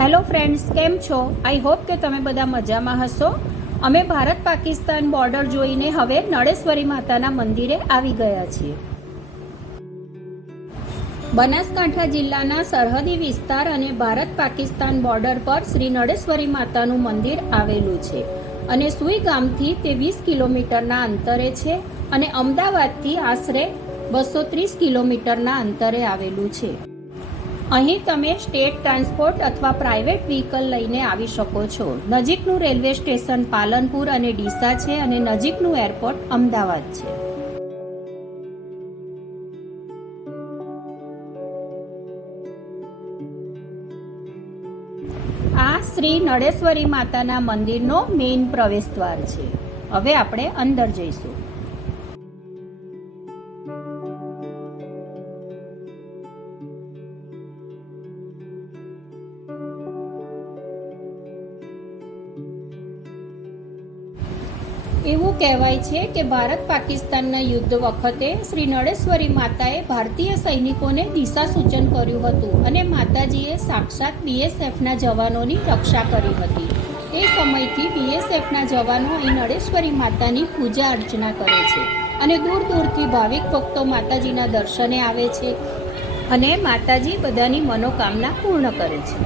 Hello friends, કેમ છો? I hope કે તમે બધા મજામાં હશો. અમે ભારત પાકિસ્તાન બોર્ડર જોઈને હવે નળેશ્વરી માતાના મંદિરે આવી ગયા છીએ. બનાસકાંઠા જિલ્લાના સરહદી વિસ્તાર અને ભારત પાકિસ્તાન બોર્ડર પર શ્રી નળેશ્વરી માતાનું મંદિર આવેલું છે અને સુઈ ગામથી તે 20 કિલોમીટરના અંતરે છે અને અમદાવાદથી આશરે 230 કિલોમીટરના અંતરે આવેલું છે. અહીં તમે સ્ટેટ ટ્રાન્સપોર્ટ અથવા પ્રાઇવેટ વ્હીકલ લઈને આવી શકો છો. નજીકનું રેલવે સ્ટેશન પાલનપુર અને ડીસા છે અને નજીકનું એરપોર્ટ અમદાવાદ છે. આ શ્રી નળેશ્વરી માતાના મંદિરનો મેઇન પ્રવેશ દ્વાર છે. હવે આપણે અંદર જઈશું. એવું કહેવાય છે કે ભારત પાકિસ્તાનના યુદ્ધ વખતે શ્રી નળેશ્વરી માતાએ ભારતીય સૈનિકોને દિશા સૂચન કર્યું હતું અને માતાજીએ સાક્ષાત બીએસએફના જવાનોની રક્ષા કરી હતી. તે સમયથી બીએસએફના જવાનો અહીં નળેશ્વરી માતાની પૂજા અર્ચના કરે છે અને દૂર દૂરથી ભાવિક ભક્તો માતાજીના દર્શને આવે છે અને માતાજી બધાની મનોકામના પૂર્ણ કરે છે.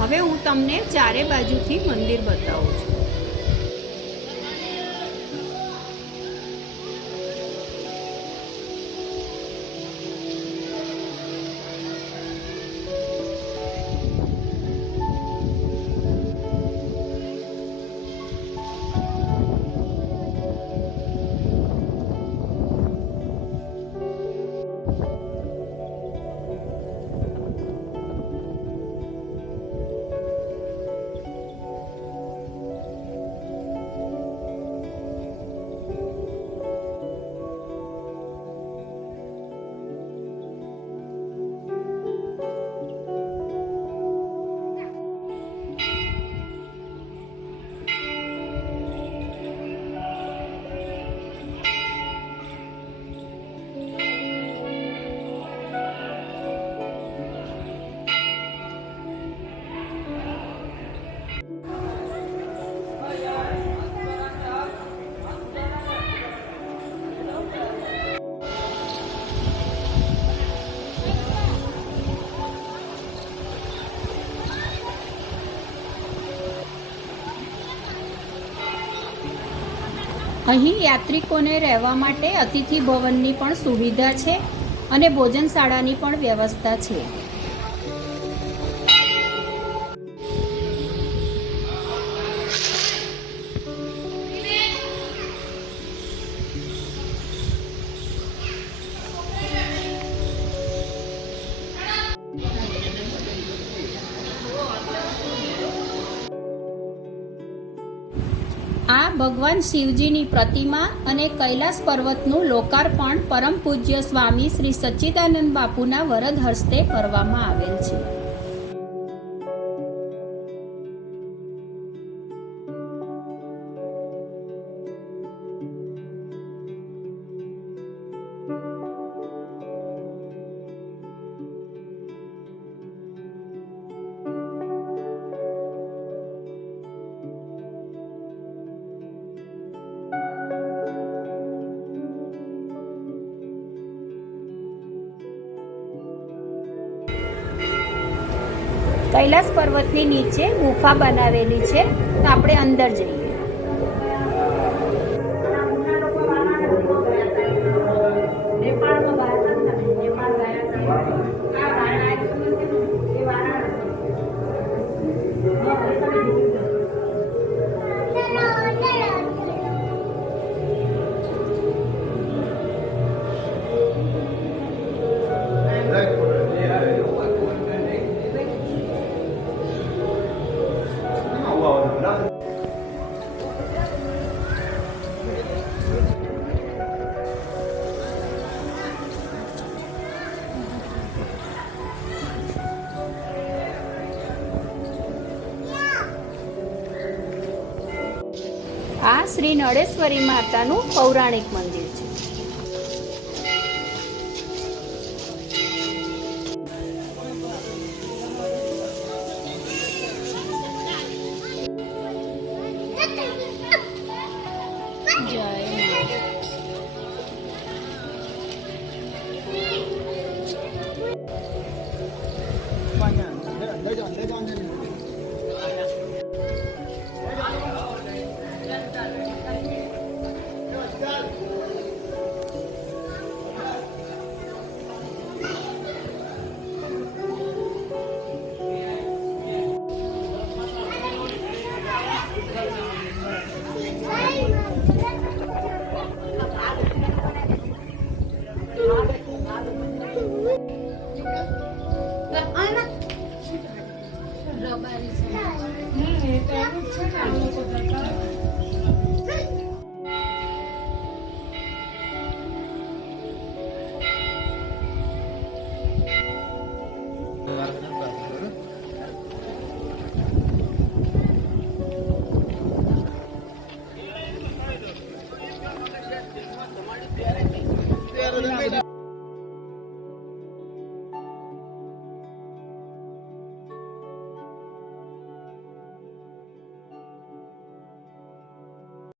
હવે હું તમને ચારે બાજુથી મંદિર બતાવું છું. અહીં યાત્રિકોને રહેવા માટે અતિથિ ભવનની પણ સુવિધા છે અને ભોજનશાળાની પણ વ્યવસ્થા છે. આ ભગવાન શિવજીની પ્રતિમા અને કૈલાસ પર્વતનું લોકાર્પણ પરમ પૂજ્ય સ્વામી શ્રી સચ્ચિદાનંદ બાપુના વરદ હસ્તે કરવામાં આવેલ છે. કૈલાસ પર્વતની નીચે ગુફા બનાવેલી છે, તો આપણે અંદર જઈએ. આ શ્રી નળેશ્વરી માતાનું પૌરાણિક મંદિર છે.